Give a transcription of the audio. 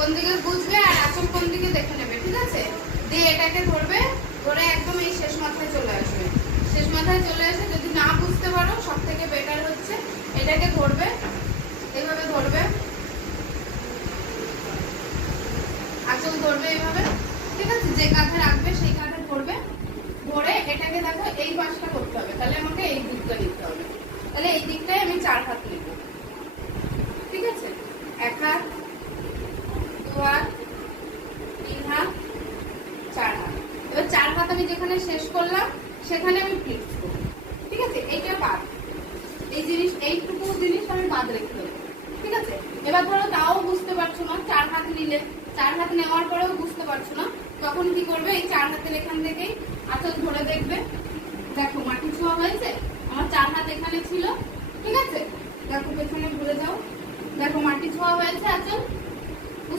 কোন দিকে বুঝবে আর আঁচল কোন দিকে দেখে নেবে, ঠিক আছে? দিয়ে এটাকে ধরবে, ধরে একদম এই শেষ মাথায় চলে আসবে। শেষ মাথায় চলে আসে, যদি না বুঝতে পারো সব থেকে বেটার হচ্ছে এটাকে ধরবে, এইভাবে ধরবে, আঁচল ধরবে এইভাবে, ঠিক আছে? যে কাঁধে রাখবে সেই কাঁধে ধরবে, ধরে এটাকে দেখো এই পাশটা করতে হবে, তাহলে আমাকে এই দিকটা নিতে হবে। তাহলে এই দিকটাই আমি 4 হাত নেব, ঠিক আছে? 1 হাত, 2 হাত, 3 হাত, 4 হাত। এবার 4 হাত আমি যেখানে শেষ করলাম সেখানে আমি ফিক্স করব, ঠিক আছে? এইটা বাদ, এই জিনিস, এইটুকু জিনিস আমি বাদ রেখে দেবো, ঠিক আছে? এবার ধরো তাও বুঝতে পারছো না, 4 হাত নিলে, 4 হাত নেওয়ার পরেও বুঝতে পারছো না, তখন কি করবে? এই 4 হাতের এখান থেকেই আঁচল ধরে দেখবে, দেখো মাটি ছোঁয়া হয়েছে, আমার 4 হাত এখানে ছিল, ঠিক আছে? দেখো পেছনে ঘুরে যাও, দেখো মাটি ছোঁয়া হয়েছে আঁচল,